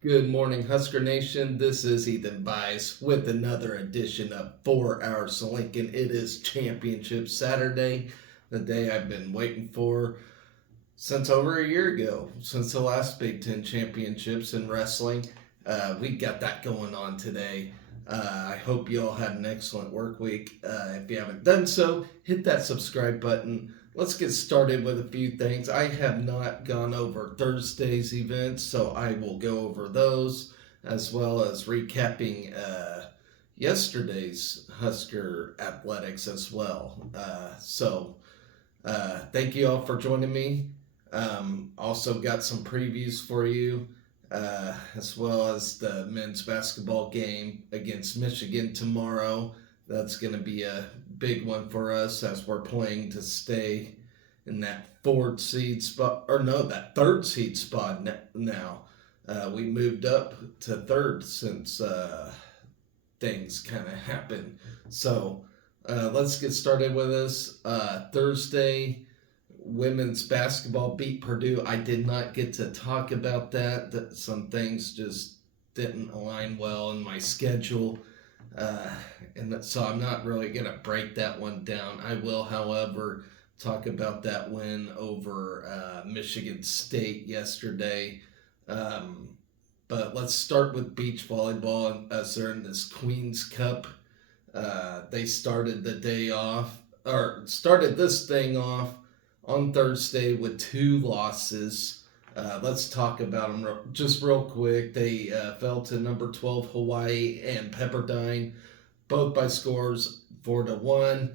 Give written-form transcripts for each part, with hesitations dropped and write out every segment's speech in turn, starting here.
Good morning, Husker Nation. This is Ethan Bice with another edition of 4 Hours to Lincoln. It is Championship Saturday, the day I've been waiting for since over a year ago, since the last Big Ten Championships in wrestling. We got that going on today. I hope you all had an excellent work week. If you haven't done so, hit that subscribe button. Let's get started with a few things. I have not gone over Thursday's events, so I will go over those as well as recapping yesterday's Husker athletics as well. Thank you all for joining me. Also, got some previews for you, as well as the men's basketball game against Michigan tomorrow. That's going to be a big one for us as we're playing to stay in that fourth seed spot, or no, that third seed spot now. We moved up to third since things kind of happened. So let's get started with this. Thursday, women's basketball beat Purdue. I did not get to talk about that. Some things just didn't align well in my schedule. So I'm not really going to break that one down. I will, however, talk about that win over Michigan State yesterday. But let's start with beach volleyball as they're in this Queen's Cup. They started this thing off on Thursday with two losses. Let's talk about them just real quick. They fell to number 12 Hawaii and Pepperdine, both by scores 4-1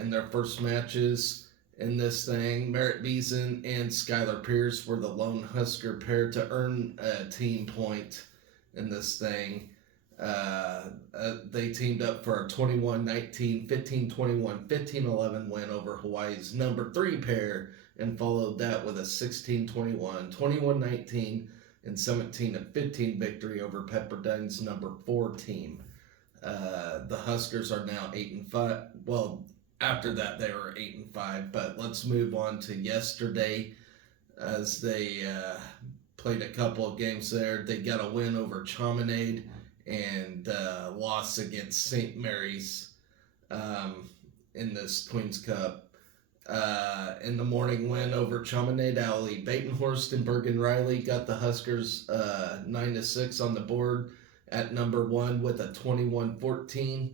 in their first matches in this thing. Merritt Beeson and Skylar Pierce were the lone Husker pair to earn a team point in this thing. They teamed up for a 21-19, 15-21, 15-11 win over Hawaii's number 3 pair and followed that with a 16-21, 21-19, and 17-15 victory over Pepperdine's number 4 team. The Huskers are now 8-5. Well, after that they were 8-5, but let's move on to yesterday as they played a couple of games there. They got a win over Chaminade and loss against St. Mary's in this Queen's Cup. In the morning win over Chaminade Alley, Batenhorst and Bergen Riley got the Huskers 9-6 on the board at number 1 with a 21-14.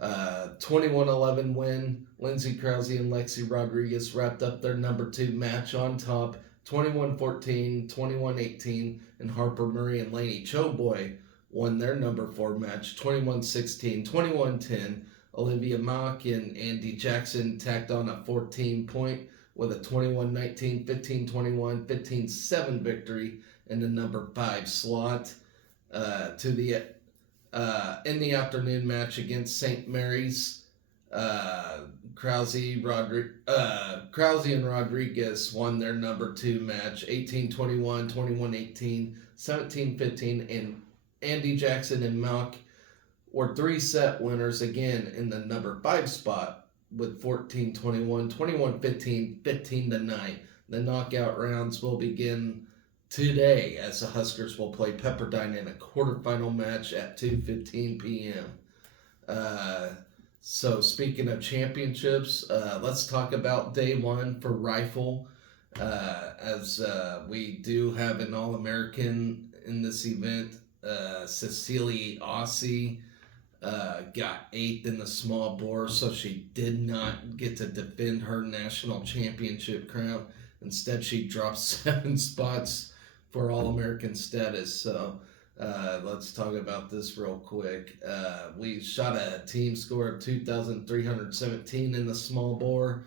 21-11 win. Lindsey Krause and Lexi Rodriguez wrapped up their number 2 match on top, 21-14, 21-18, and Harper Murray and Lainey Choboy won their number 4 match, 21-16, 21-10. Olivia Mock and Andy Jackson tacked on a 14-point with a 21-19, 15-21, 15-7 victory in the number 5 slot. In the afternoon match against St. Mary's, Krause and Rodriguez won their number 2 match, 18-21, 21-18, 17-15, and Andy Jackson and Mock were 3-set winners again in the number 5 spot with 14-21, 21-15, 15-9. The knockout rounds will begin today as the Huskers will play Pepperdine in a quarterfinal match at 2:15 p.m. So speaking of championships, let's talk about day 1 for rifle. As we do have an All-American in this event, Cecilia Aussie got 8th in the small bore, so she did not get to defend her national championship crown. Instead, she dropped 7 spots for All-American status. So let's talk about this real quick. We shot a team score of 2,317 in the small bore.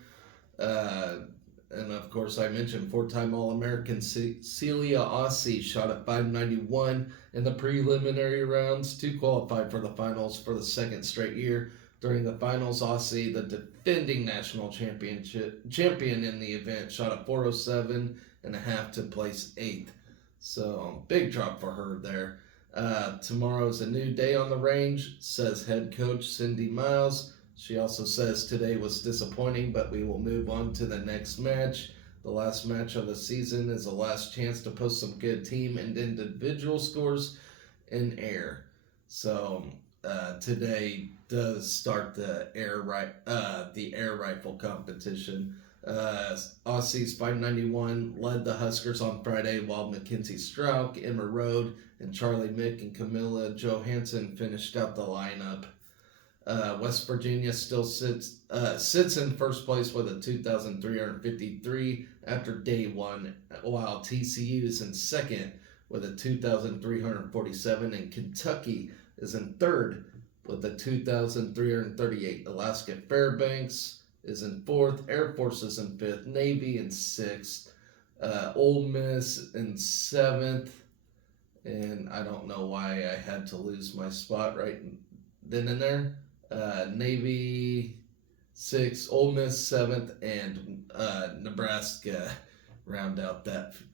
And of course, I mentioned 4-time All-American Celia Aussie shot at 591 in the preliminary rounds to qualify for the finals for the second straight year. During the finals, Aussie, the defending national champion in the event, shot a 407 and a half to place 8th. So big drop for her there. Tomorrow's a new day on the range, says head coach Cindy Miles. She also says today was disappointing, but we will move on to the next match. The last match of the season is the last chance to post some good team and individual scores in air. So today does start the air rifle competition. Aussies 591 led the Huskers on Friday, while Mackenzie Strauch, Emma Road, and Charlie Mick and Camilla Johansson finished out the lineup. West Virginia still sits in first place with a 2,353 after day one, while TCU is in second with a 2,347, and Kentucky is in third with a 2,338. Alaska Fairbanks is in fourth, Air Force is in fifth, Navy in sixth, Ole Miss in seventh, and I don't know why I had to lose my spot right then and there. Navy sixth, Ole Miss seventh, and Nebraska round out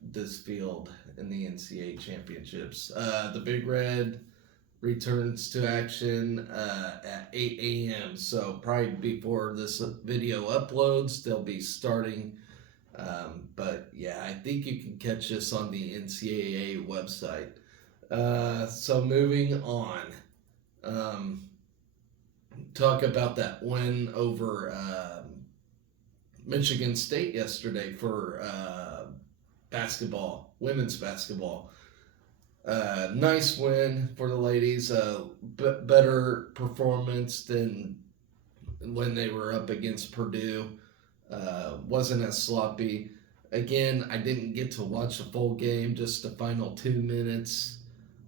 this field in the NCAA championships. The Big Red returns to action at 8 a.m. So probably before this video uploads, they'll be starting. But yeah, I think you can catch this on the NCAA website. So moving on. Talk about that win over Michigan State yesterday for women's basketball. Nice win for the ladies. Better performance than when they were up against Purdue. Wasn't as sloppy. Again, I didn't get to watch the full game, just the final 2 minutes.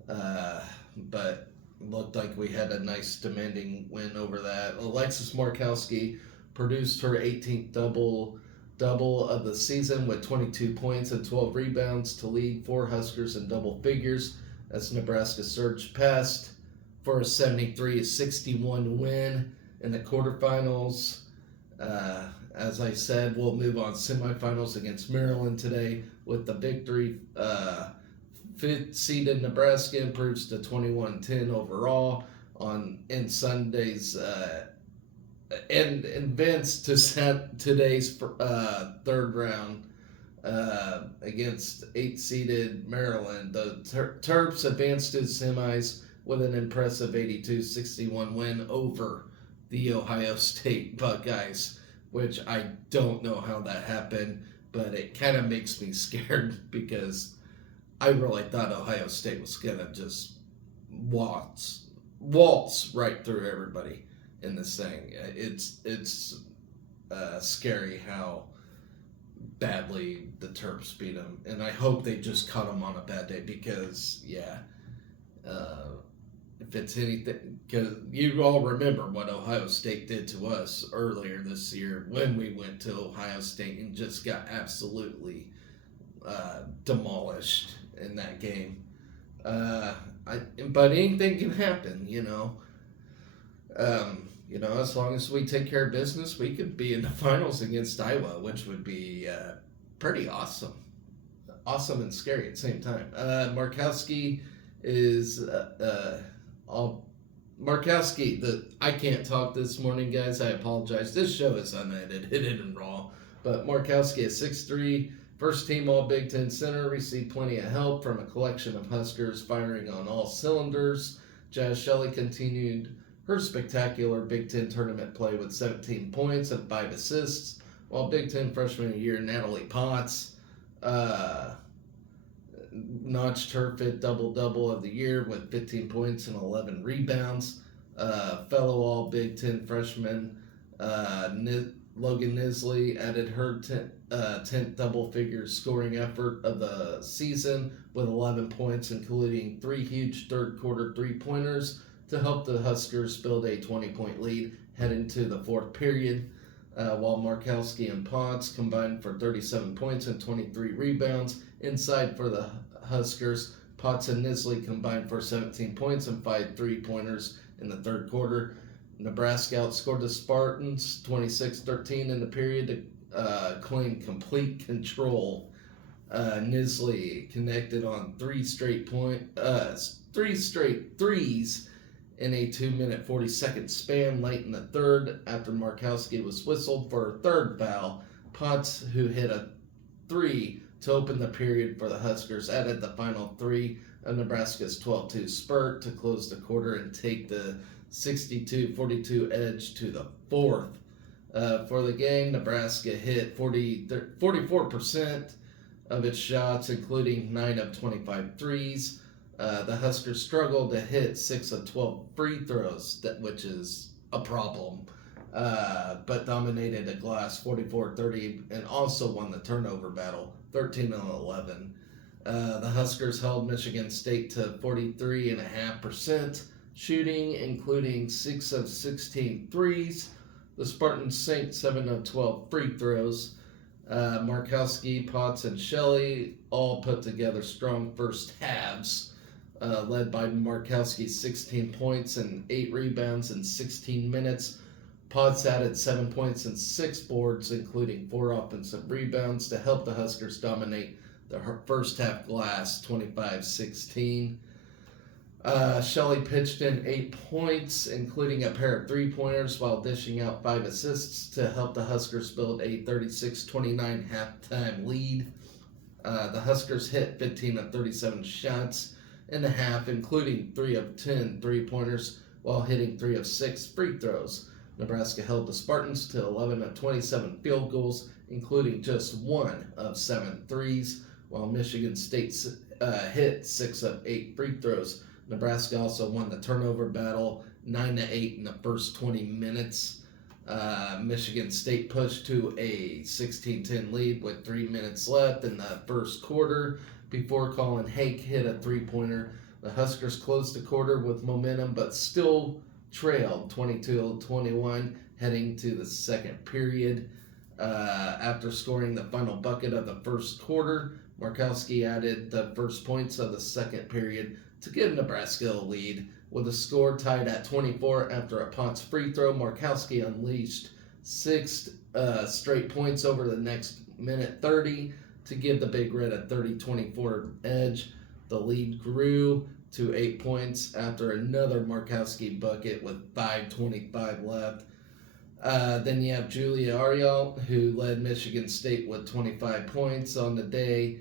But looked like we had a nice demanding win over that. Alexis Markowski produced her 18th double of the season with 22 points and 12 rebounds to lead 4 Huskers in double figures as Nebraska surged past for a 73-61 win in the quarterfinals. As I said, we'll move on semifinals against Maryland today with the victory. Fifth seeded Nebraska improves to 21-10 overall in Sunday's and advanced to today's third round against 8th seeded Maryland. The Terps advanced to semis with an impressive 82-61 win over the Ohio State Buckeyes, which I don't know how that happened, but it kind of makes me scared because I really thought Ohio State was going to just waltz right through everybody in this thing. It's scary how badly the Terps beat them, and I hope they just caught them on a bad day because, if it's anything, because you all remember what Ohio State did to us earlier this year when we went to Ohio State and just got absolutely demolished in that game. But anything can happen, as long as we take care of business, we could be in the finals against Iowa, which would be pretty awesome. Awesome and scary at the same time. Markowski is Markowski. I can't talk this morning, guys. I apologize. This show is unedited and raw. But Markowski is 6'3", first team All Big Ten center, received plenty of help from a collection of Huskers firing on all cylinders. Jazz Shelley continued her spectacular Big Ten tournament play with 17 points and 5 assists, while Big Ten freshman of the year Natalie Potts notched her 5th double-double of the year with 15 points and 11 rebounds. Fellow All Big Ten freshman Logan Nisley added her 10th double-figure scoring effort of the season with 11 points, including 3 huge third-quarter three-pointers to help the Huskers build a 20-point lead heading to the fourth period, while Markowski and Potts combined for 37 points and 23 rebounds. Inside for the Huskers, Potts and Nisley combined for 17 points and 5 three-pointers in the third quarter. Nebraska outscored the Spartans 26-13 in the period to claim complete control. Nisley connected on 3 straight threes in a 2-minute 40-second span late in the third after Markowski was whistled for a third foul. Potts, who hit a three to open the period for the Huskers added the final three of Nebraska's 12-2 spurt to close the quarter and take the 62-42 edge to the fourth. For the game, Nebraska hit 44% of its shots, including 9 of 25 threes. The Huskers struggled to hit 6 of 12 free throws, which is a problem, but dominated a glass 44-30 and also won the turnover battle 13-11. The Huskers held Michigan State to 43.5% shooting, including 6 of 16 threes. The Spartans sank 7 of 12 free throws. Markowski, Potts, and Shelley all put together strong first halves, led by Markowski 16 points and 8 rebounds in 16 minutes. Potts added 7 points and 6 boards, including 4 offensive rebounds, to help the Huskers dominate the first half glass 25-16. Shelley pitched in 8 points, including a pair of 3-pointers, while dishing out 5 assists to help the Huskers build a 36-29 halftime lead. The Huskers hit 15 of 37 shots in the half, including 3 of 10 3-pointers, while hitting 3 of 6 free throws. Nebraska held the Spartans to 11 of 27 field goals, including just 1 of 7 threes, while Michigan State hit 6 of 8 free throws. Nebraska also won the turnover battle 9-8 in the first 20 minutes. Michigan State pushed to a 16-10 lead with 3 minutes left in the first quarter before Colin Hake hit a 3-pointer. The Huskers closed the quarter with momentum but still trailed 22-21 heading to the second period. After scoring the final bucket of the first quarter, Markowski added the first points of the second period to give Nebraska a lead. With the score tied at 24 after a Potts free throw, Markowski unleashed 6 straight points over the next minute 30 to give the Big Red a 30-24 edge. The lead grew to 8 points after another Markowski bucket with 5:25 left. Then you have Julia Ariel, who led Michigan State with 25 points on the day,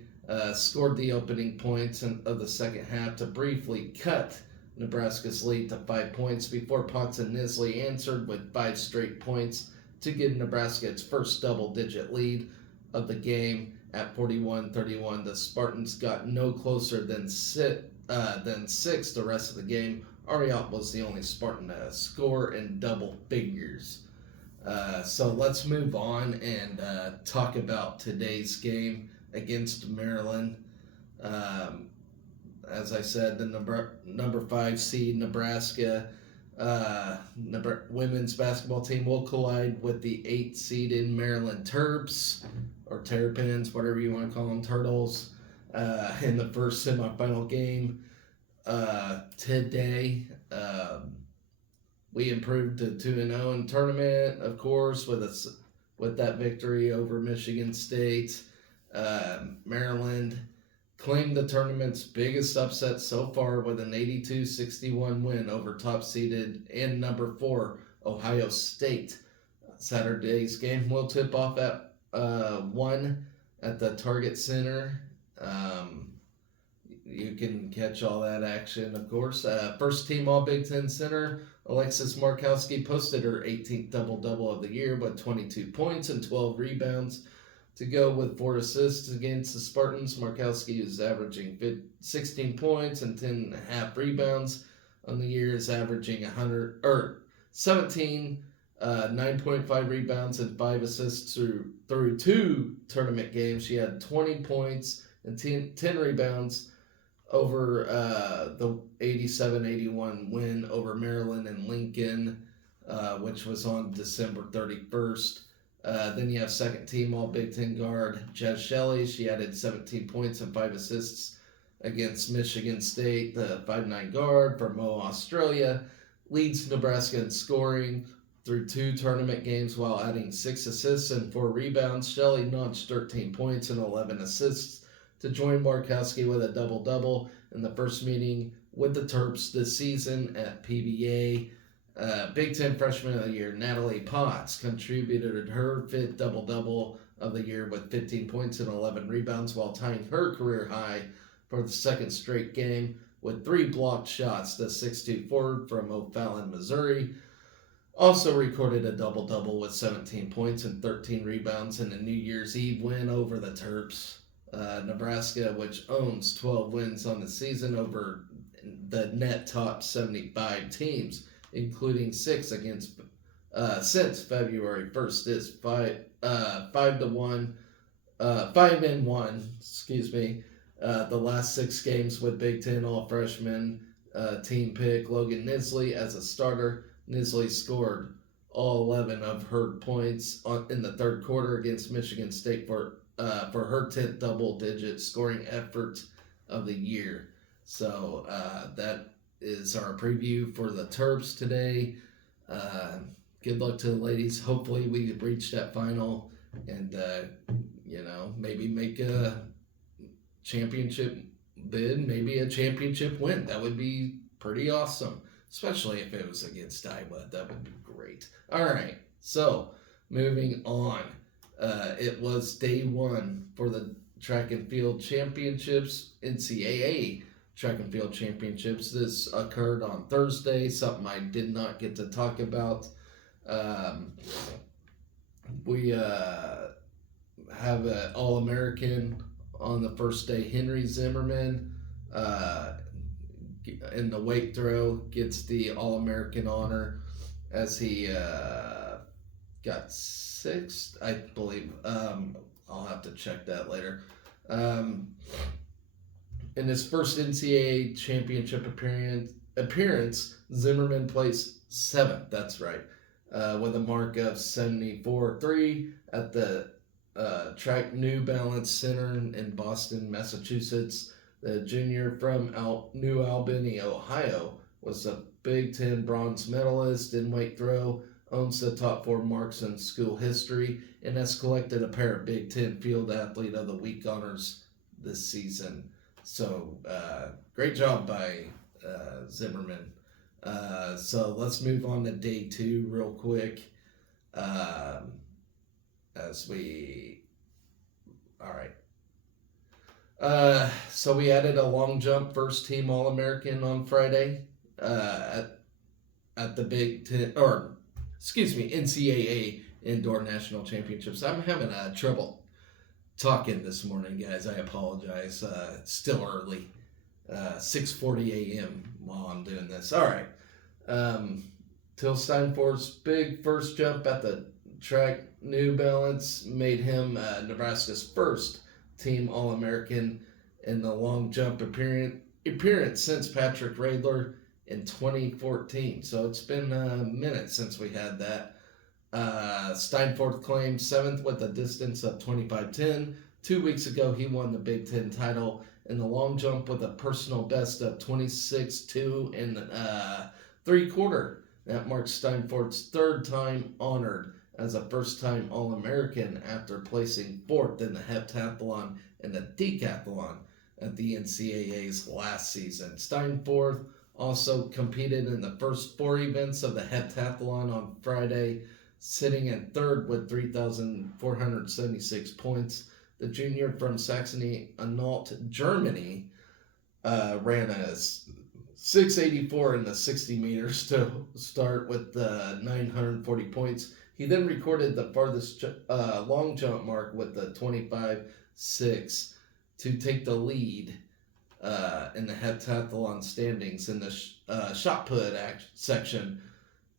scored the opening points of the second half to briefly cut Nebraska's lead to 5 points before Potts and Nisley answered with 5 straight points to give Nebraska its first double-digit lead of the game at 41-31. The Spartans got no closer than 6 the rest of the game. Ariel was the only Spartan to score in double figures. So let's move on and talk about today's game against Maryland. As I said, the number 5 seed Nebraska women's basketball team will collide with the 8 seeded Maryland Terps, or Terrapins, whatever you want to call them, Turtles, in the first semifinal game today. We improved to 2-0 in tournament, of course, with that victory over Michigan State. Maryland claimed the tournament's biggest upset so far with an 82-61 win over top-seeded and number 4 Ohio State. Saturday's game will tip off at 1 at the Target Center. You can catch all that action, of course. First team All-Big Ten center Alexis Markowski posted her 18th double-double of the year with 22 points and 12 rebounds to go with 4 assists against the Spartans. Markowski is averaging 16 points and 10.5 rebounds on the year, is averaging 17, 9.5 rebounds and 5 assists through 2 tournament games. She had 20 points and 10 rebounds over the 87-81 win over Maryland and Lincoln, which was on December 31st. Then you have second team All-Big Ten guard Jez Shelley. She added 17 points and 5 assists against Michigan State. The 5'9" guard from Australia leads Nebraska in scoring through 2 tournament games while adding 6 assists and 4 rebounds. Shelley notched 13 points and 11 assists to join Markowski with a double-double in the first meeting with the Terps this season at PBA. Big Ten Freshman of the Year Natalie Potts contributed her 5th double-double of the year with 15 points and 11 rebounds, while tying her career high for the second straight game with 3 blocked shots. The 6'2 forward from O'Fallon, Missouri, also recorded a double-double with 17 points and 13 rebounds in a New Year's Eve win over the Terps. Nebraska, which owns 12 wins on the season over the net top 75 teams, including 6 against since February 1st, is 5-1, 5-1. Excuse me. The last 6 games with Big Ten All Freshman team pick Logan Nisley as a starter. Nisley scored all 11 of her points in the third quarter against Michigan State for her 10th double-digit scoring effort of the year. So that is our preview for the Terps today. Good luck to the ladies. Hopefully we reach that final and, maybe make a championship bid, maybe a championship win. That would be pretty awesome, especially if it was against Iowa. That would be great. All right, so moving on. It was day 1 for the track and field championships, NCAA track and field championships. This occurred on Thursday, something I did not get to talk about. We have an All-American on the first day. Henry Zimmerman in the weight throw gets the All-American honor as he got 6th, I believe. I'll have to check that later. In his first NCAA championship appearance, Zimmerman placed 7th. That's right, with a mark of 74.3 at the track New Balance Center in Boston, Massachusetts. The junior from New Albany, Ohio, was a Big Ten bronze medalist in weight throw, owns the top 4 marks in school history, and has collected a pair of Big Ten Field Athlete of the Week honors this season. So, great job by Zimmerman. So let's move on to day 2 real quick. All right. So we added a long jump first team All-American on Friday at the Big Ten, NCAA Indoor National Championships. I'm having trouble talking this morning, guys. I apologize. It's still early, 6:40 a.m. while I'm doing this. All right. Till Steinford's big first jump at the track New Balance made him Nebraska's first team All-American in the long jump appearance since Patrick Radler in 2014. So it's been a minute since we had that. Steinford claimed 7th with a distance of 25.10. 2 weeks ago, he won the Big Ten title in the long jump with a personal best of 26.2 and 3/4. That marks Steinford's 3rd time honored as a first-time All-American after placing 4th in the heptathlon and the decathlon at the NCAA's last season. Steinford also competed in the first 4 events of the heptathlon on Friday, sitting in 3rd with 3,476 points. The junior from Saxony-Anhalt, Germany, ran a 684 in the 60 meters to start with 940 points. He then recorded the farthest long jump mark with the 25.6 to take the lead in the heptathlon standings. In the shot put section,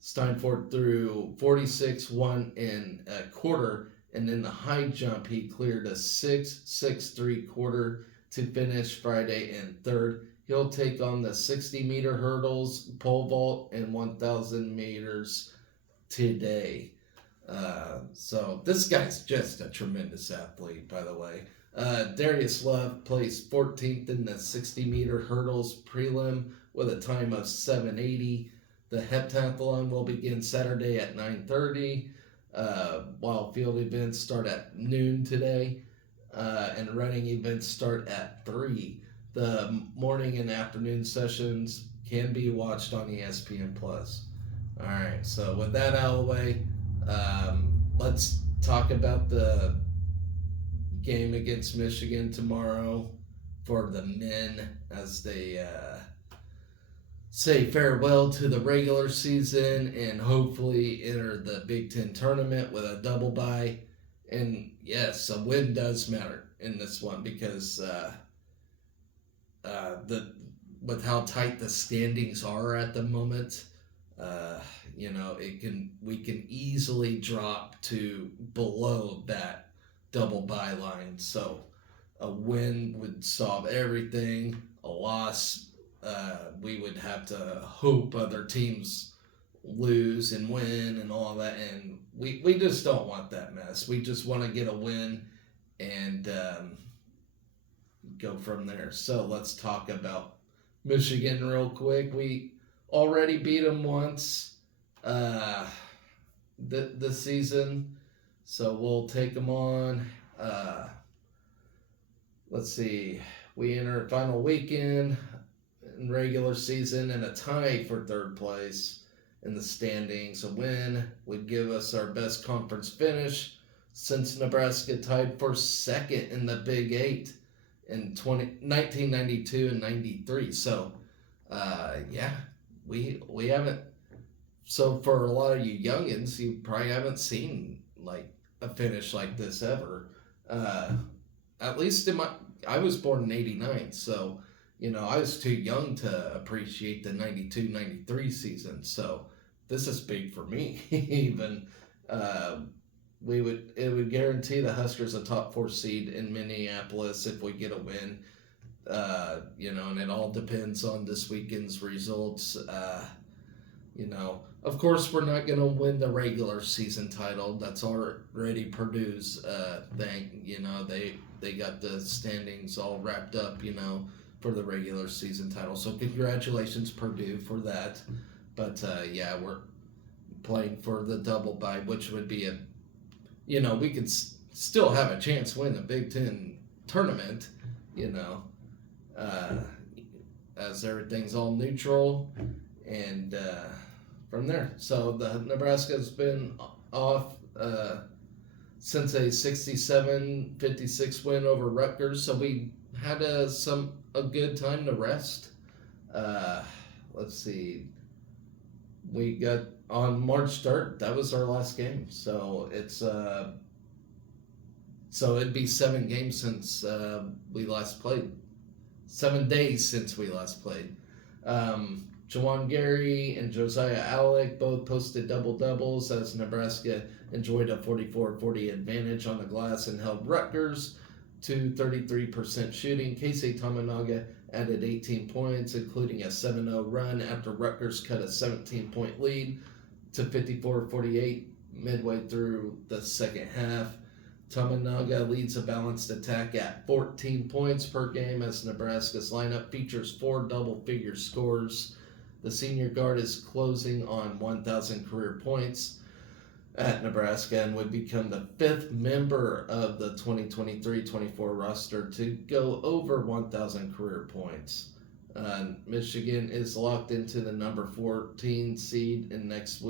Steinford threw 46.1 and a quarter, and in the high jump, he cleared a 6.63 to finish Friday in 3rd. He'll take on the 60-meter hurdles, pole vault, and 1,000 meters today. So this guy's just a tremendous athlete, by the way. Darius Love placed 14th in the 60-meter hurdles prelim with a time of 7:80. The heptathlon will begin Saturday at 9:30, while field events start at noon today, and running events start at 3. The morning and afternoon sessions can be watched on ESPN+. All right, so with that out of the way, let's talk about the game against Michigan tomorrow for the men as they say farewell to the regular season and hopefully enter the Big Ten tournament with a double bye. And yes, a win does matter in this one because the with how tight the standings are at the moment, we can easily drop to below that double bye line. So a win would solve everything. A loss, we would have to hope other teams lose and win and all that, and we just don't want that mess. We just want to get a win and go from there. So let's talk about Michigan real quick. We already beat them once this season, so we'll take them on. Let's see. We enter final weekend in regular season and a tie for third place in the standings. A win would give us our best conference finish since Nebraska tied for second in the Big Eight in 1992 and 93. So, we haven't. So for a lot of you youngins, you probably haven't seen like a finish like this ever. At least I was born in '89, so I was too young to appreciate the 92-93 season. So this is big for me. Even it would guarantee the Huskers a top 4 seed in Minneapolis if we get a win. And it all depends on this weekend's results. Of course, we're not going to win the regular season title. That's already Purdue's thing. They got the standings all wrapped up, for the regular season title. So congratulations, Purdue, for that. But, we're playing for the double bye, which would be we could still have a chance to win the Big Ten tournament, as everything's all neutral. And from there. So the Nebraska's been off since a 67-56 win over Rutgers. So we had a good time to rest. Let's see. We got on March 3rd. That was our last game. So it's it'd be 7 games since we last played. 7 days since we last played. Jawan Gary and Josiah Alec both posted double-doubles as Nebraska enjoyed a 44-40 advantage on the glass and held Rutgers to 33% shooting. Casey Tominaga added 18 points, including a 7-0 run after Rutgers cut a 17-point lead to 54-48 midway through the second half. Tominaga leads a balanced attack at 14 points per game as Nebraska's lineup features 4 double-figure scores. The senior guard is closing on 1,000 career points at Nebraska and would become the 5th member of the 2023-24 roster to go over 1,000 career points. Michigan is locked into the number 14 seed in next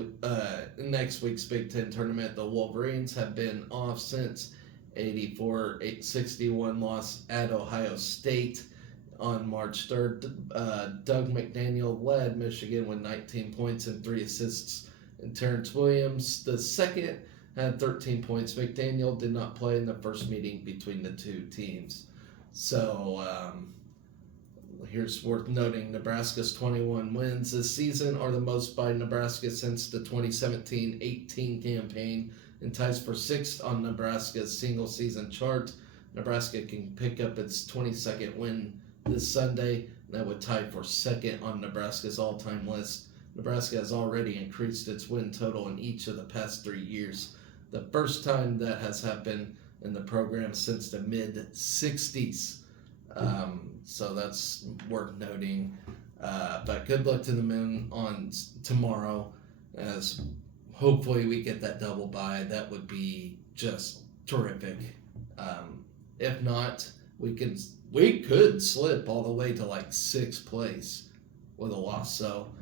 week's Big Ten tournament. The Wolverines have been off since 84-61 loss at Ohio State on March 3rd. Doug McDaniel led Michigan with 19 points and 3 assists. And Terrence Williams, the second, had 13 points. McDaniel did not play in the first meeting between the two teams. So, here's worth noting, Nebraska's 21 wins this season are the most by Nebraska since the 2017-18 campaign and ties for 6th on Nebraska's single-season chart. Nebraska can pick up its 22nd win this Sunday. That would tie for 2nd on Nebraska's all-time list. Nebraska has already increased its win total in each of the past 3 years. The first time that has happened in the program since the mid-'60s. So that's worth noting. But good luck to the men on tomorrow, as hopefully we get that double bye. That would be just terrific. If not, we could slip all the way to like 6th place with a loss. So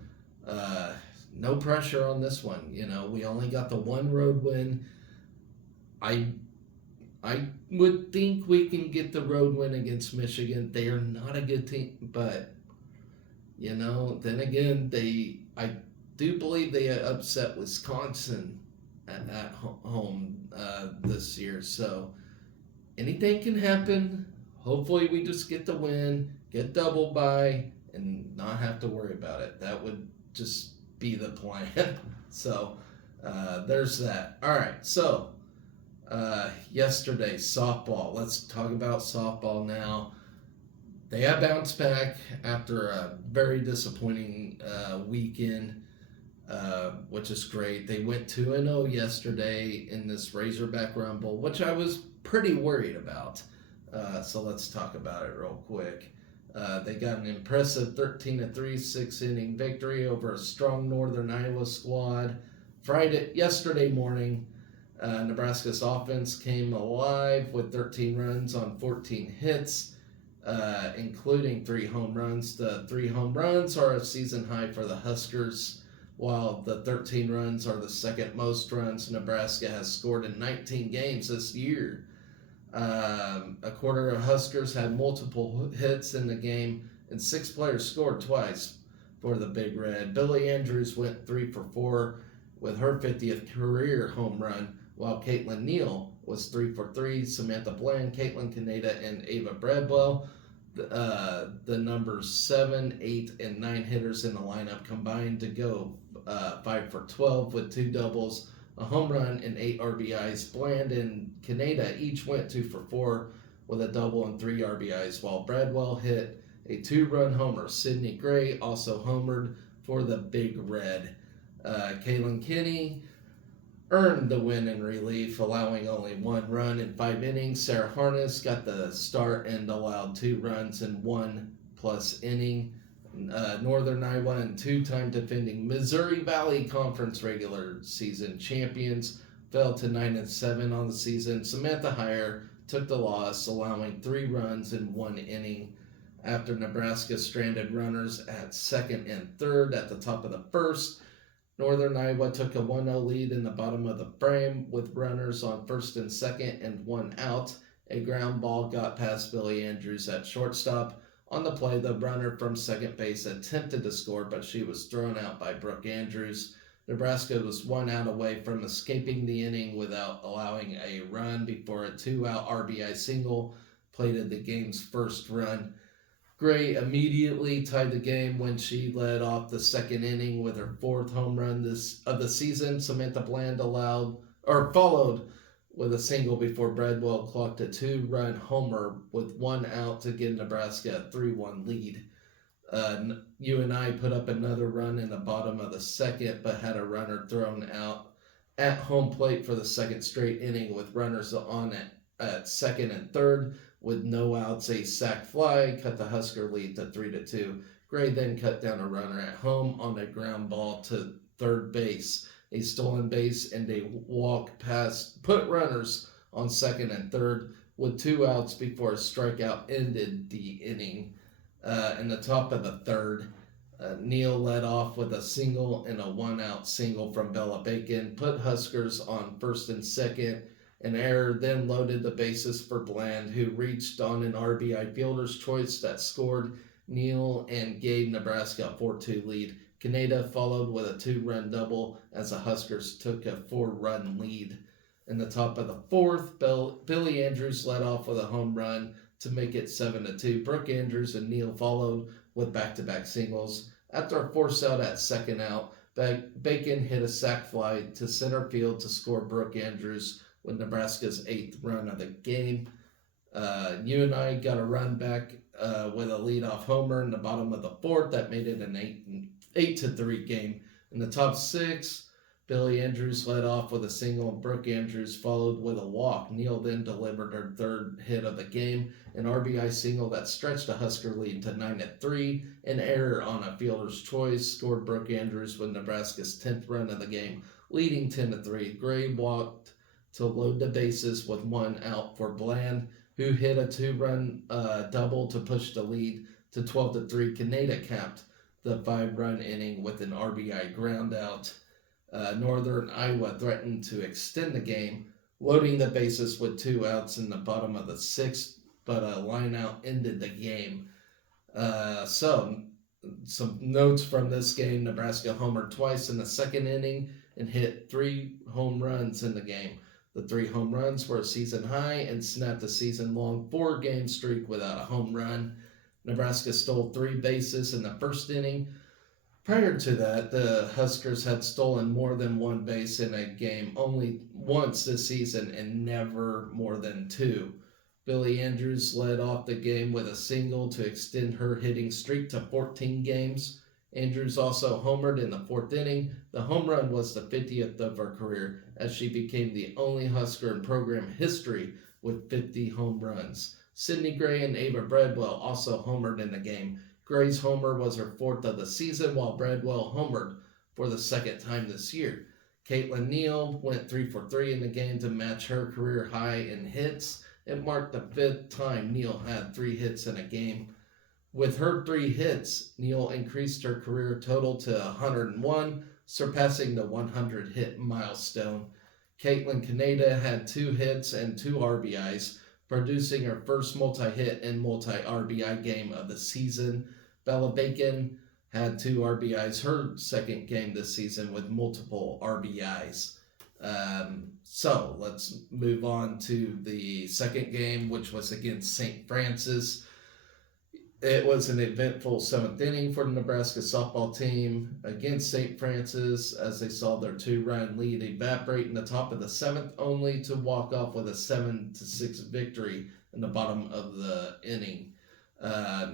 no pressure on this one. We only got the one road win. I would think we can get the road win against Michigan. They are not a good team, but then again, I do believe they upset Wisconsin at home this year. So anything can happen. Hopefully, we just get the win, get double by, and not have to worry about it. That would just be the plan. So there's that. All right. So yesterday, softball. Let's talk about softball now. They have bounced back after a very disappointing weekend, which is great. They went 2-0 yesterday in this Razorback Rumble, which I was pretty worried about. So let's talk about it real quick. They got an impressive 13-3 6-inning victory over a strong Northern Iowa squad. Yesterday morning, Nebraska's offense came alive with 13 runs on 14 hits, including 3 home runs. The 3 home runs are a season high for the Huskers, while the 13 runs are the second most runs Nebraska has scored in 19 games this year. A quarter of Huskers had multiple hits in the game, and 6 players scored twice for the Big Red. Billy Andrews went 3 for 4 with her 50th career home run, while Caitlin Neal was 3 for 3. Samantha Bland, Caitlin Caneda, and Ava Bradwell, the numbers 7, 8, and 9 hitters in the lineup combined to go 5 for 12 with 2 doubles, a home run, and 8 RBIs. Bland and Caneda each went 2 for 4 with a double and 3 RBIs, while Bradwell hit a 2-run homer. Sydney Gray also homered for the Big Red. Kaylin Kinney earned the win in relief, allowing only 1 run in 5 innings. Sarah Harness got the start and allowed 2 runs in 1+ inning. Northern Iowa and 2-time defending Missouri Valley Conference regular season champions fell to 9-7 on the season. Samantha Heyer took the loss, allowing 3 runs in 1 inning after Nebraska stranded runners at second and third at the top of the first. Northern Iowa took a 1-0 lead in the bottom of the frame with runners on first and second and 1 out. A ground ball got past Billy Andrews at shortstop. On the play, the runner from second base attempted to score, but she was thrown out by Brooke Andrews. Nebraska was 1 out away from escaping the inning without allowing a run before a 2-out RBI single plated the game's first run. Gray immediately tied the game when she led off the second inning with her 4th home run of the season. Samantha Bland followed with a single before Bradwell clocked a 2-run homer with 1 out to give Nebraska a 3-1 lead. UNI put up another run in the bottom of the second, but had a runner thrown out at home plate for the second straight inning with runners on at second and third. With no outs, a sac fly cut the Husker lead to 3-2. Gray then cut down a runner at home on a ground ball to third base. A stolen base and a walk pass put runners on second and third with 2 outs before a strikeout ended the inning. In the top of the third, Neal led off with a single and a 1-out single from Bella Bacon, put Huskers on first and second. An error then loaded the bases for Bland, who reached on an RBI fielder's choice that scored Neal and gave Nebraska a 4-2 lead. Caneda followed with a 2-run double as the Huskers took a 4-run lead. In the top of the fourth, Billy Andrews led off with a home run to make it 7-2. Brooke Andrews and Neal followed with back-to-back singles. After a force out at second out, Bacon hit a sac fly to center field to score Brooke Andrews with Nebraska's 8th run of the game. UNI got a run back with a leadoff homer in the bottom of the fourth that made it an 8-3 game. In the top 6, Billy Andrews led off with a single and Brooke Andrews followed with a walk. Neal then delivered her 3rd hit of the game, an RBI single that stretched the Husker lead to 9-3. An error on a fielder's choice scored Brooke Andrews with Nebraska's 10th run of the game, leading 10-3. Gray walked to load the bases with 1 out for Bland, who hit a 2-run double to push the lead to 12-3. Caneda capped the 5-run inning with an RBI ground out. Northern Iowa threatened to extend the game loading the bases with 2 outs in the bottom of the sixth, but a line out ended the game. So, some notes from this game: Nebraska homered twice in the second inning and hit 3 home runs in the game. The 3 home runs were a season high and snapped a season long 4 game streak without a home run. Nebraska stole 3 bases in the first inning. Prior to that, the Huskers had stolen more than 1 base in a game only once this season and never more than 2. Billy Andrews led off the game with a single to extend her hitting streak to 14 games. Andrews also homered in the fourth inning. The home run was the 50th of her career, as she became the only Husker in program history with 50 home runs. Sydney Gray and Ava Bradwell also homered in the game. Gray's homer was her 4th of the season, while Bradwell homered for the second time this year. Caitlin Neal went 3 for 3 in the game to match her career high in hits. It marked the 5th time Neal had 3 hits in a game. With her 3 hits, Neal increased her career total to 101, surpassing the 100 hit milestone. Caitlin Caneda had 2 hits and 2 RBIs, producing her first multi-hit and multi-RBI game of the season. Bella Bacon had 2 RBIs her second game this season with multiple RBIs. So let's move on to the second game, which was against St. Francis. It was an eventful 7th inning for the Nebraska softball team against St. Francis as they saw their 2-run lead evaporate in the top of the 7th, only to walk off with a 7-6 victory in the bottom of the inning.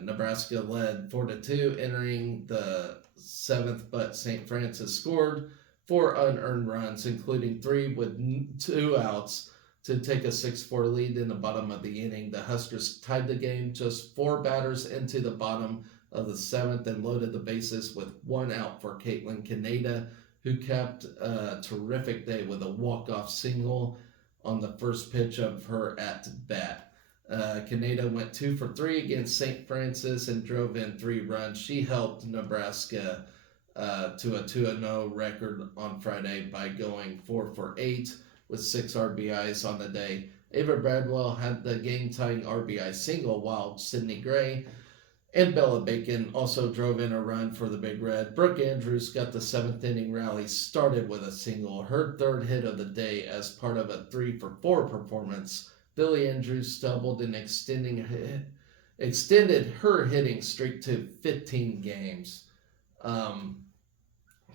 Nebraska led 4-2 entering the 7th, but St. Francis scored 4 unearned runs, including 3 with 2 outs, to take a 6-4 lead in the bottom of the inning. The Huskers tied the game just 4 batters into the bottom of the 7th and loaded the bases with 1 out for Caitlin Caneda, who capped a terrific day with a walk-off single on the first pitch of her at-bat. Caneda went 2 for 3 against St. Francis and drove in 3 runs. She helped Nebraska to a 2-0 record on Friday by going 4 for 8 with 6 RBIs on the day. Ava Bradwell had the game-tying RBI single, while Sydney Gray and Bella Bacon also drove in a run for the Big Red. Brooke Andrews got the 7th inning rally started with a single, her 3rd hit of the day as part of a 3 for 4 performance. Billy Andrews doubled and extended her hitting streak to 15 games.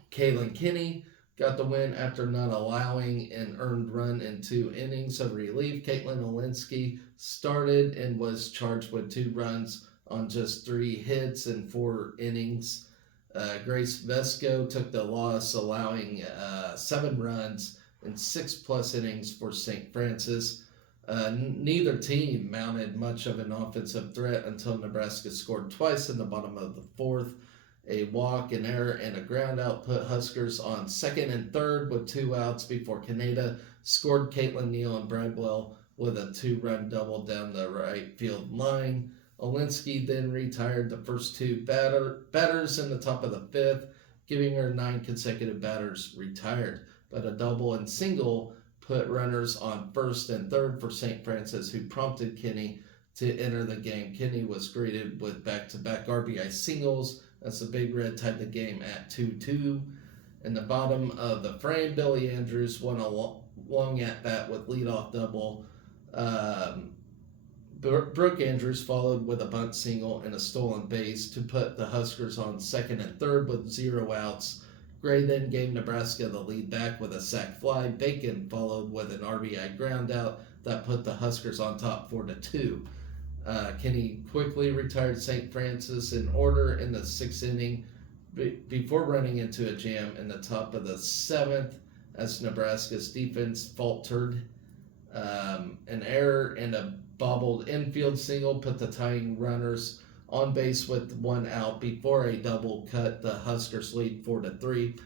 Kaylin Kinney got the win after not allowing an earned run in 2 innings of relief. Caitlin Olinsky started and was charged with 2 runs on just 3 hits in 4 innings. Grace Vesco took the loss, allowing 7 runs in 6+ innings for St. Francis. Neither team mounted much of an offensive threat until Nebraska scored twice in the bottom of the 4th. A walk, an error, and a ground out put Huskers on 2nd and 3rd with 2 outs before Caneda scored Caitlin Neal and Bradwell with a 2-run double down the right field line. Olinsky then retired the first 2 batters in the top of the 5th, giving her 9 consecutive batters retired. But a double and single put runners on 1st and 3rd for St. Francis, who prompted Kinney to enter the game. Kinney was greeted with back-to-back RBI singles as the Big Red tied the game at 2-2. In the bottom of the frame, Billy Andrews won a long at-bat with leadoff double. Brooke Andrews followed with a bunt single and a stolen base to put the Huskers on 2nd and 3rd with 0 outs. Gray then gave Nebraska the lead back with a sac fly. Bacon followed with an RBI groundout that put the Huskers on top 4-2. Kinney quickly retired St. Francis in order in the 6th inning before running into a jam in the top of the 7th as Nebraska's defense faltered. An error and a bobbled infield single put the tying runners on base with 1 out before a double cut the Huskers lead 4-3.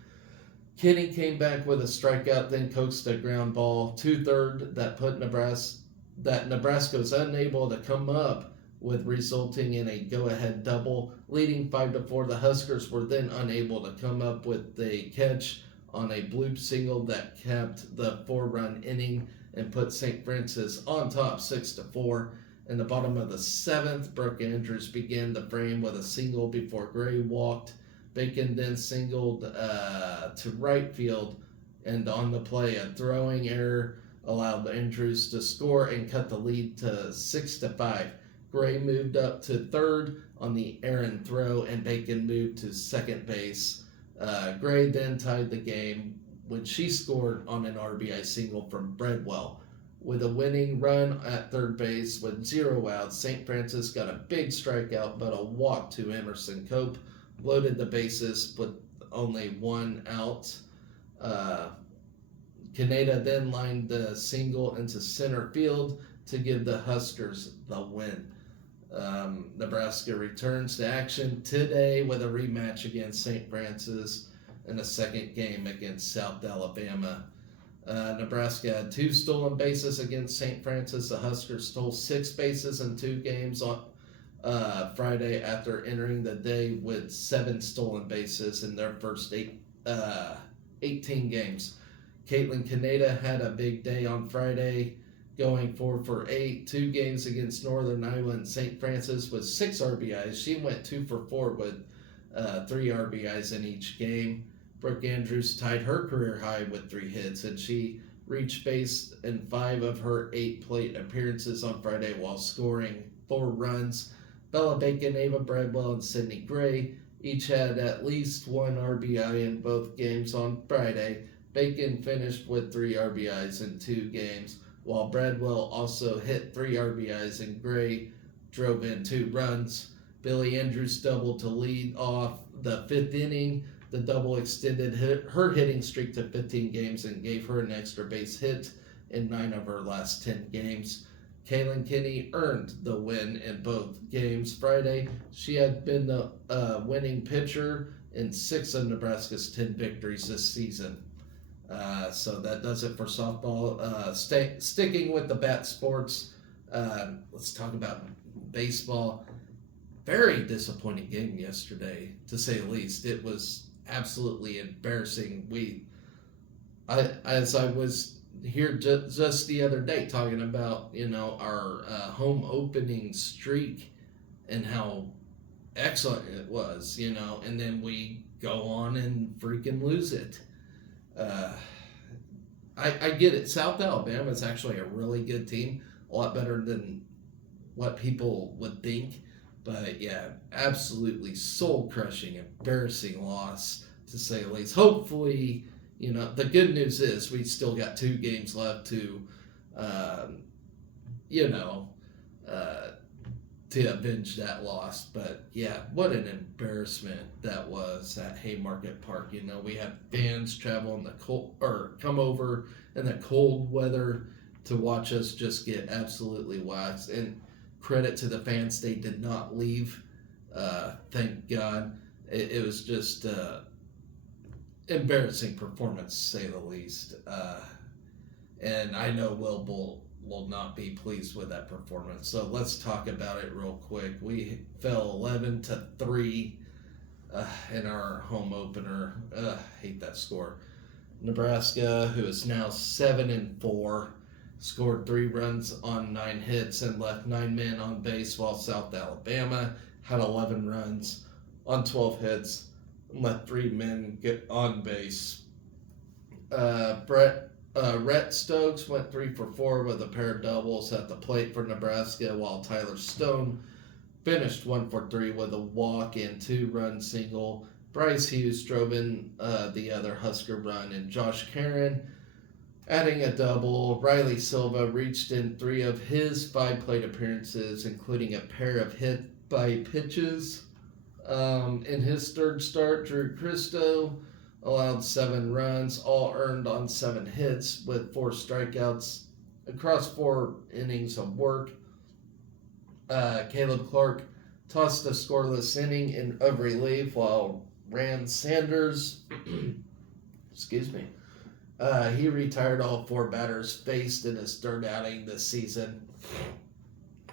Kinney came back with a strikeout, then coaxed a ground ball to 3rd that Nebraska was unable to come up with, resulting in a go-ahead double. Leading 5-4, the Huskers were then unable to come up with a catch on a bloop single that capped the 4-run inning and put St. Francis on top 6-4. In the bottom of the seventh, Brooke Andrews began the frame with a single before Gray walked. Bacon then singled to right field, and on the play, a throwing error allowed Andrews to score and cut the lead to 6-5. Gray moved up to third on the errant throw, and Bacon moved to second base. Gray then tied the game when she scored on an RBI single from Breadwell. With a winning run at third base with 0 outs, St. Francis got a big strikeout but a walk to Emerson Cope, loaded the bases with only 1 out. Kaneda then lined the single into center field to give the Huskers the win. Nebraska returns to action today with a rematch against St. Francis in a second game against South Alabama. Nebraska had 2 stolen bases against St. Francis. The Huskers stole 6 bases in 2 games on Friday after entering the day with 7 stolen bases in their first 18 games. Caitlin Kaneda had a big day on Friday, going 4 for 8, 2 games against Northern Iowa and St. Francis with 6 RBIs. She went 2 for 4 with 3 RBIs in each game. Brooke Andrews tied her career high with 3 hits, and she reached base in 5 of her 8 plate appearances on Friday while scoring 4 runs. Bella Bacon, Ava Bradwell, and Sydney Gray each had at least 1 RBI in both games on Friday. Bacon finished with 3 RBIs in 2 games, while Bradwell also hit 3 RBIs and Gray drove in 2 runs. Billy Andrews doubled to lead off the 5th inning. The double extended her hitting streak to 15 games and gave her an extra base hit in 9 of her last 10 games. Kaylin Kinney earned the win in both games Friday. She had been the winning pitcher in 6 of Nebraska's 10 victories this season. So that does it for softball. Sticking with the bat sports, let's talk about baseball. Very disappointing game yesterday, to say the least. It was absolutely embarrassing. As I was here just the other day talking about, our home opening streak and how excellent it was, and then we go on and freaking lose it. I get it. South Alabama is actually a really good team, a lot better than what people would think. But yeah, absolutely soul-crushing, embarrassing loss, to say the least. Hopefully, the good news is we still got 2 games left to avenge that loss. But yeah, what an embarrassment that was at Haymarket Park. We had fans travel in the cold, or come over in the cold weather to watch us just get absolutely waxed. And credit to the fans, they did not leave. Thank God. It was just embarrassing performance, to say the least. And I know Will Bull will not be pleased with that performance. So let's talk about it real quick. We fell 11-3 in our home opener. Hate that score. Nebraska, who is now 7-4, scored 3 runs on 9 hits and left 9 men on base, while South Alabama had 11 runs on 12 hits and let 3 men get on base. Rhett Stokes went 3 for 4 with a pair of doubles at the plate for Nebraska, while Tyler Stone finished 1 for 3 with a walk and 2-run single. Bryce Hughes drove in the other Husker run, and Josh Caron adding a double. Riley Silva reached in 3 of his 5 plate appearances, including a pair of hit by pitches. In his 3rd start, Drew Christo allowed 7 runs, all earned on 7 hits with 4 strikeouts across 4 innings of work. Caleb Clark tossed a scoreless inning of relief, while Rand Sanders, he retired all 4 batters faced in his 3rd outing this season.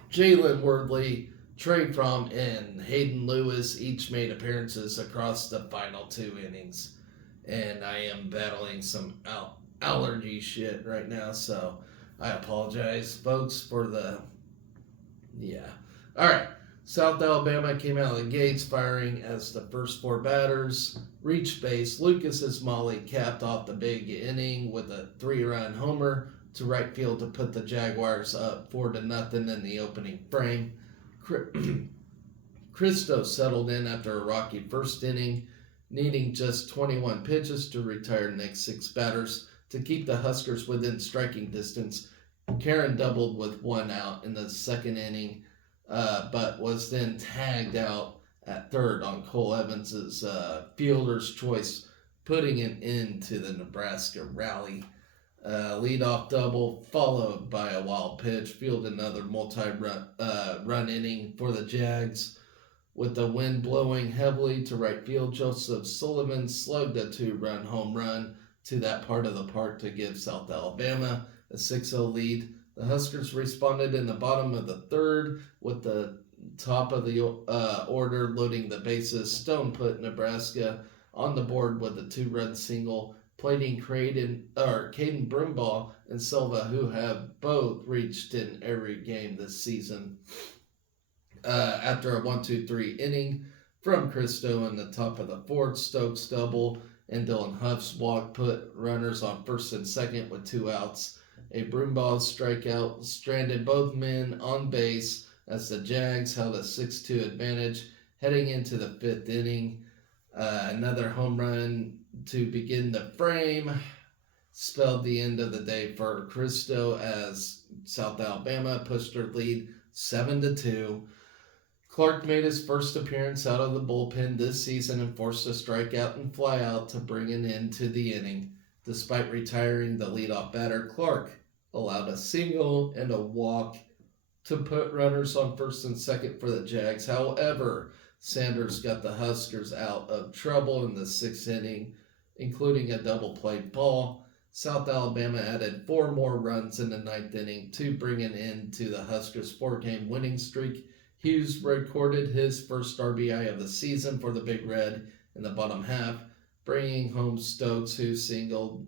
Jalen Wordley, Trey Crom, and Hayden Lewis each made appearances across the final 2 innings. And I am battling some allergy shit right now, so I apologize, folks, for the. Yeah. All right. South Alabama came out of the gates firing as the first four batters reached base. Lucas's Molly capped off the big inning with a 3-run homer to right field to put the Jaguars up 4-0 in the opening frame. Cristo settled in after a rocky first inning, needing just 21 pitches to retire the next six batters to keep the Huskers within striking distance. Karen doubled with one out in the second inning, but was then tagged out at third on Cole Evans's fielder's choice, putting an end to the Nebraska rally. Leadoff double followed by a wild pitch fueled another multi-run inning for the Jags. With the wind blowing heavily to right field, Joseph Sullivan slugged a 2-run home run to that part of the park to give South Alabama a 6-0 lead. The Huskers responded in the bottom of the third with the top of the order loading the bases. Stone put Nebraska on the board with a 2-run single, plating Caden Brumbaugh and Silva, who have both reached in every game this season. After a 1-2-3 inning from Cristo in the top of the fourth, Stokes double and Dylan Huff's walk put runners on first and second with 2 outs. A Brumbaugh strikeout stranded both men on base as the Jags held a 6-2 advantage heading into the fifth inning. Another home run to begin the frame spelled the end of the day for Cristo as South Alabama pushed their lead 7-2. Clark made his first appearance out of the bullpen this season and forced a strikeout and flyout to bring an end to the inning. Despite retiring the leadoff batter, Clark allowed a single and a walk to put runners on first and second for the Jags. However, Sanders got the Huskers out of trouble in the sixth inning, including a double play ball. South Alabama added 4 more runs in the ninth inning to bring an end to the Huskers' 4-game winning streak. Hughes recorded his first RBI of the season for the Big Red in the bottom half, bringing home Stokes, who singled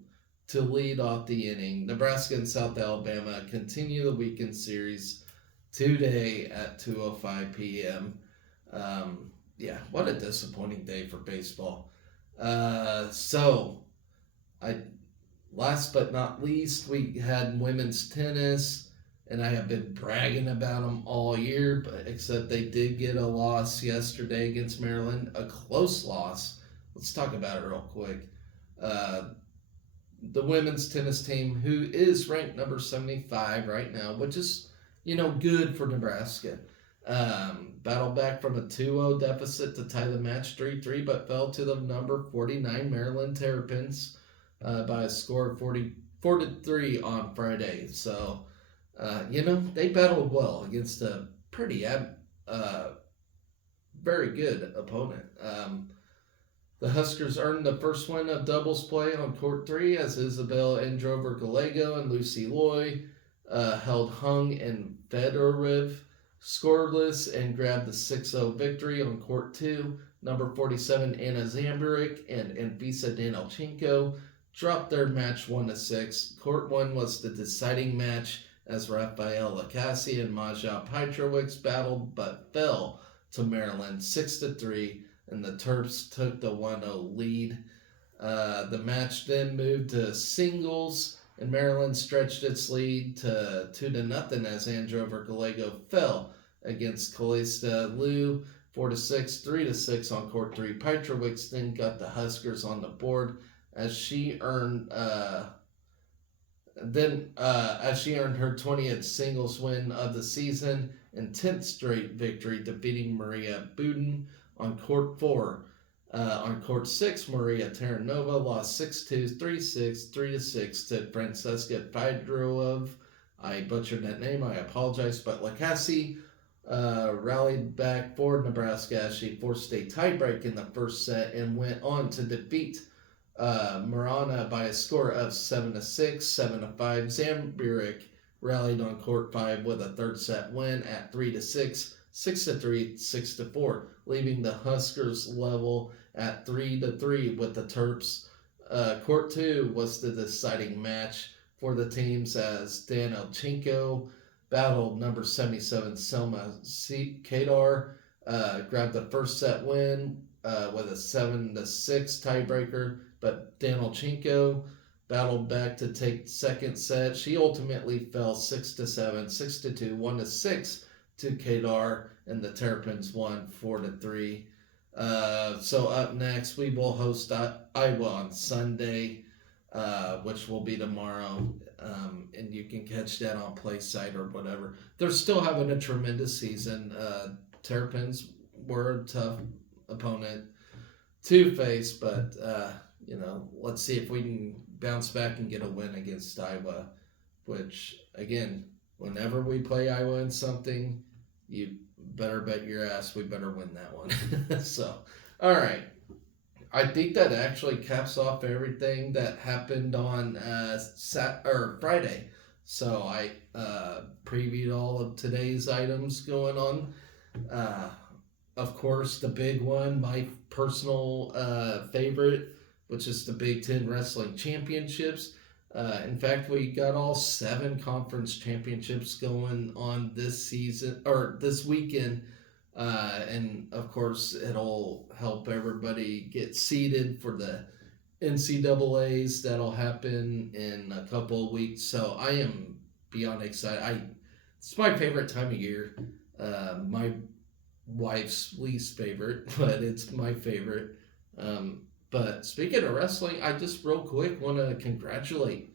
to lead off the inning. Nebraska and South Alabama continue the weekend series today at 2:05 p.m. What a disappointing day for baseball. Last but not least, we had women's tennis. And I have been bragging about them all year, but except they did get a loss yesterday against Maryland, a close loss. Let's talk about it real quick. The women's tennis team, who is ranked number 75 right now, which is, good for Nebraska, battled back from a 2-0 deficit to tie the match 3-3, but fell to the number 49 Maryland Terrapins by a score of 4-3 on Friday. So, they battled well against a pretty, very good opponent. The Huskers earned the first win of doubles play on court 3 as Isabel Androver-Gallego and Lucy Loy held Hung and Fedorov scoreless and grabbed the 6-0 victory on court 2. Number 47 Anna Zamburik and Anfisa Danilchenko dropped their match 1-6. Court 1 was the deciding match as Rafael Lacassi and Maja Petrovic battled but fell to Maryland 6-3, and the Terps took the 1-0 lead. The match then moved to singles, and Maryland stretched its lead to 2-0 as Androver-Gallego fell against Calista Liu 4-6, 3-6 on court 3. Petrovic then got the Huskers on the board as she earned her 20th singles win of the season and 10th straight victory, defeating Maria Budin on court 4. On court 6, Maria Terranova lost 6-2, 3-6, 3-6 to Francesca Fedorov. I butchered that name, I apologize, but Lacassi rallied back for Nebraska as she forced a tiebreak in the first set and went on to defeat Marana by a score of 7-6, 7-5. Zamburik rallied on court 5 with a third set win at 3-6, 6-3, 6-4, leaving the Huskers level at 3-3 with the Terps. Court 2 was the deciding match for the teams as Dan Elchenko battled number 77 Selma Kadar, grabbed the first set win with a 7-6 tiebreaker, but Dan Elchenko battled back to take second set. She ultimately fell 6-7, 6-2, 1-6 to Kadar, and the Terrapins won 4-3. So up next, we will host Iowa on Sunday, which will be tomorrow, and you can catch that on PlaySite or whatever. They're still having a tremendous season. Terrapins were a tough opponent to face, but let's see if we can bounce back and get a win against Iowa. Which, again, whenever we play Iowa in something, you better bet your ass we better win that one. So, all right. I think that actually caps off everything that happened on Friday. So I previewed all of today's items going on. Of course, the big one, my personal favorite, which is the Big Ten Wrestling Championships. In fact, we got all 7 conference championships going on this season or this weekend. And of course, it'll help everybody get seeded for the NCAAs. That'll happen in a couple of weeks. So I am beyond excited. It's my favorite time of year. My wife's least favorite, but it's my favorite. But speaking of wrestling, I just real quick want to congratulate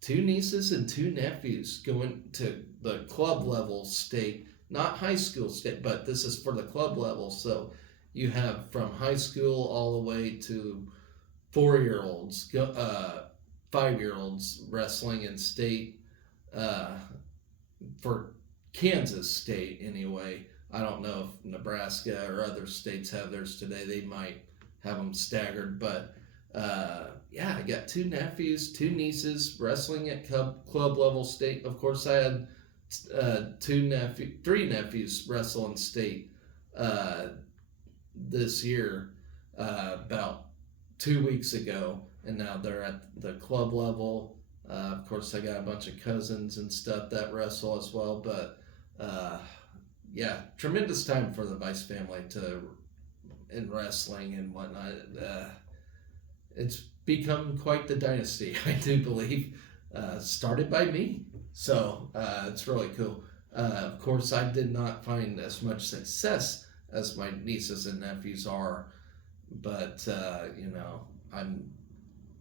2 nieces and 2 nephews going to the club level state. Not high school state, but this is for the club level. So you have from high school all the way to 4-year-olds, 5-year-olds wrestling in state for Kansas State anyway. I don't know if Nebraska or other states have theirs today. They might have them staggered, but I got 2 nephews, 2 nieces wrestling at club level state. Of course, I had 3 nephews wrestle in state this year about 2 weeks ago, and now they're at the club level. Of course, I got a bunch of cousins and stuff that wrestle as well, but tremendous time for the Vice family in wrestling and whatnot. It's become quite the dynasty, I do believe, started by me. So it's really cool. Of course, I did not find as much success as my nieces and nephews are, but I'm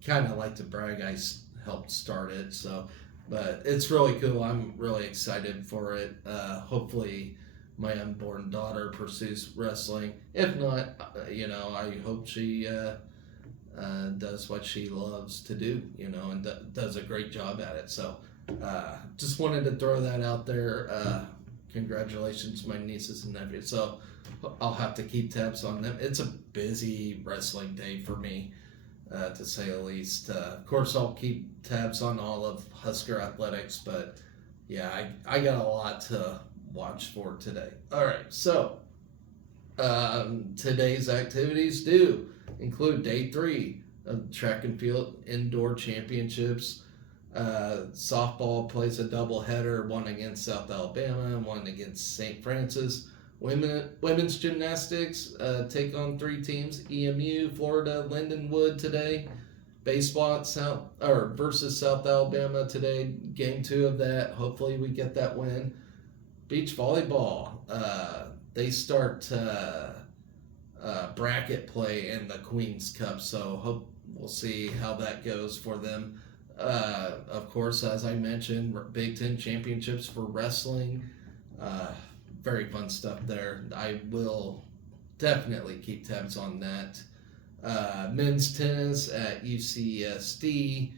kind of like to brag I helped start it. So, but it's really cool. I'm really excited for it. Hopefully, my unborn daughter pursues wrestling. If not, I hope she does what she loves to do, and does a great job at it. So just wanted to throw that out there. Congratulations, my nieces and nephews. So I'll have to keep tabs on them. It's a busy wrestling day for me, to say the least. Of course, I'll keep tabs on all of Husker athletics, but yeah, I got a lot to watch for today. All right, so today's activities do include day 3 of track and field indoor championships. Softball plays a doubleheader, one against South Alabama and one against St. Francis. Women's gymnastics take on 3 teams: EMU, Florida, Lindenwood today. Baseball versus South Alabama today. Game 2 of that. Hopefully we get that win. Beach volleyball. They start bracket play in the Queen's Cup, so we'll see how that goes for them. Of course, as I mentioned, Big Ten championships for wrestling. Very fun stuff there. I will definitely keep tabs on that. Men's tennis at UCSD.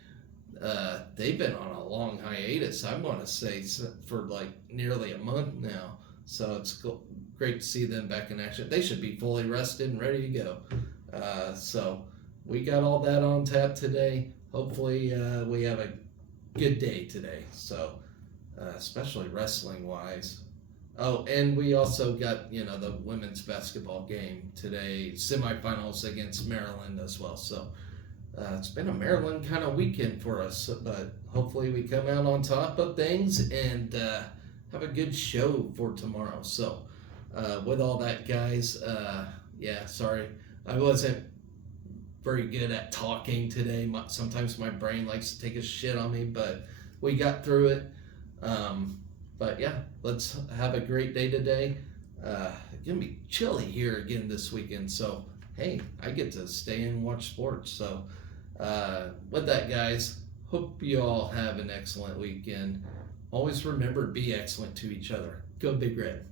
They've been on a long hiatus, I want to say, for like nearly a month now. So it's great to see them back in action. They should be fully rested and ready to go. So we got all that on tap today. Hopefully we have a good day today. So especially wrestling wise. Oh, and we also got, the women's basketball game today, semifinals against Maryland as well. So It's been a Maryland kind of weekend for us, but hopefully we come out on top of things and have a good show for tomorrow. So, with all that, guys, yeah, sorry. I wasn't very good at talking today. Sometimes my brain likes to take a shit on me, but we got through it. But yeah, let's have a great day today. It's gonna be chilly here again this weekend, so hey, I get to stay and watch sports. So with that, guys, hope you all have an excellent weekend. Always remember, be excellent to each other. Go Big Red.